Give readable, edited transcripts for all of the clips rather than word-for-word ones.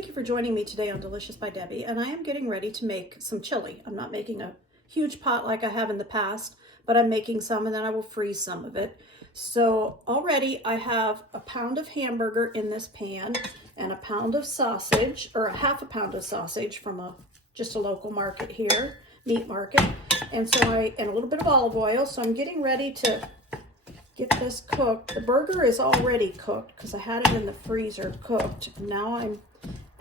Thank you for joining me today on Delicious by Debbie, and I am getting ready to make some chili. I'm not making a huge pot like I have in the past, but I'm making some and then I will freeze some of it. So already I have a pound of hamburger in this pan and a pound of sausage, or a half a pound of sausage from just a local market here, meat market. And a little bit of olive oil. So I'm getting ready to get this cooked. The burger is already cooked because I had it in the freezer cooked. Now I'm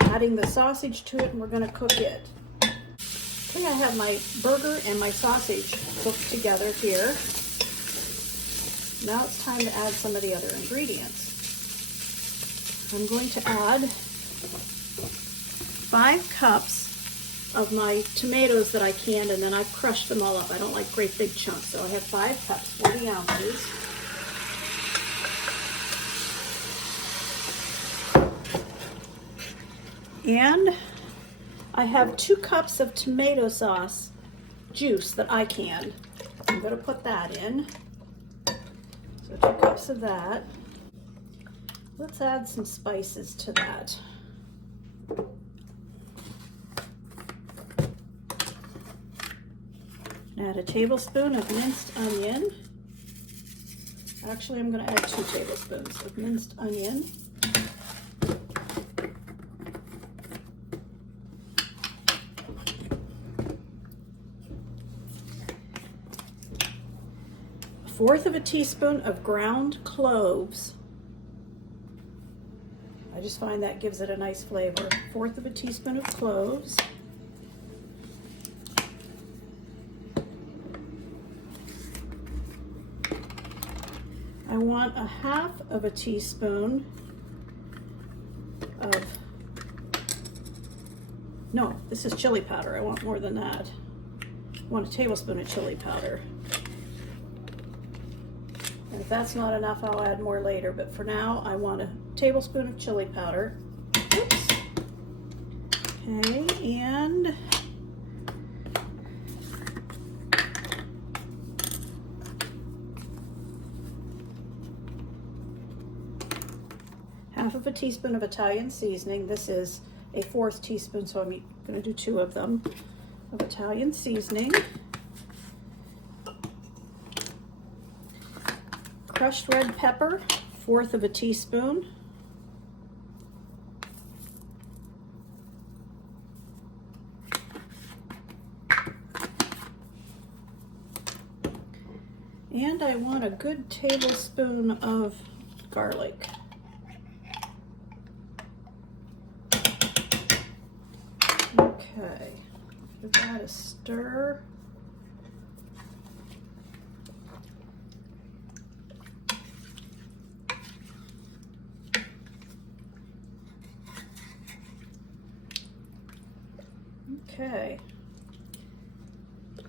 adding the sausage to it and we're going to cook it. Okay, I have my burger and my sausage cooked together here. Now it's time to add some of the other ingredients. I'm going to add 5 cups of my tomatoes that I canned, and then I've crushed them all up. I don't like great big chunks, so I have 5 cups, 40 ounces. And I have 2 cups of tomato sauce juice that I canned. I'm going to put that in. So 2 cups of that. Let's add some spices to that. Add a tablespoon of minced onion. Actually, I'm going to add 2 tablespoons of minced onion. A 1/4 of a teaspoon of ground cloves. I just find that gives it a nice flavor. 1/4 of a teaspoon of cloves. I want a 1/2 of a teaspoon of, no, this is chili powder. I want more than that. I want a tablespoon of chili powder. And if that's not enough, I'll add more later, but for now, I want a tablespoon of chili powder. Oops. Okay, and half of a teaspoon of Italian seasoning. This is a 1/4 teaspoon, so I'm going to do 2 of them, of Italian seasoning. Crushed red pepper, 1/4 of a teaspoon. And I want a good tablespoon of garlic. Okay, give that a stir. Okay, I'm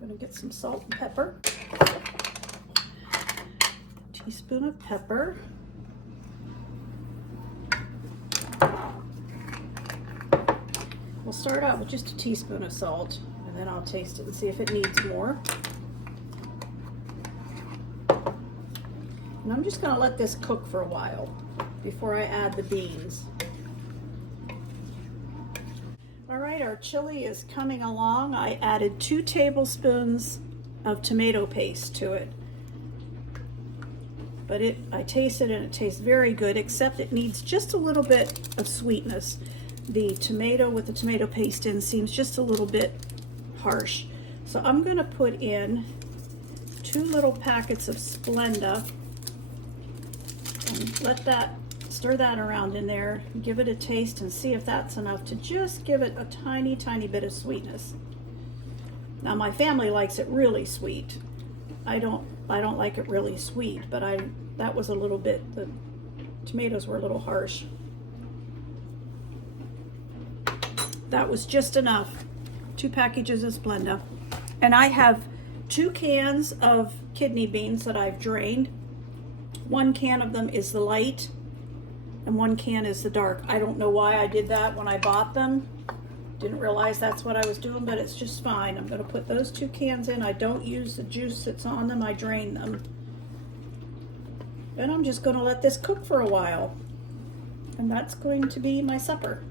going to get some salt and pepper. Teaspoon of pepper. We'll start out with just a teaspoon of salt, and then I'll taste it and see if it needs more. And I'm just going to let this cook for a while before I add the beans. All right, our chili is coming along. I added 2 tablespoons of tomato paste to it. But I tasted it and it tastes very good, except it needs just a little bit of sweetness. The tomato with the tomato paste in seems just a little bit harsh. So I'm going to put in 2 little packets of Splenda and stir that around in there, give it a taste and see if that's enough to just give it a tiny, tiny bit of sweetness. Now my family likes it really sweet. I don't like it really sweet, but that was a little bit, the tomatoes were a little harsh. That was just enough. 2 packages of Splenda. And I have 2 cans of kidney beans that I've drained. 1 can of them is the light and 1 can is the dark. I don't know why I did that when I bought them. Didn't realize that's what I was doing, but it's just fine. I'm going to put those 2 cans in. I don't use the juice that's on them. I drain them. And I'm just going to let this cook for a while. And that's going to be my supper.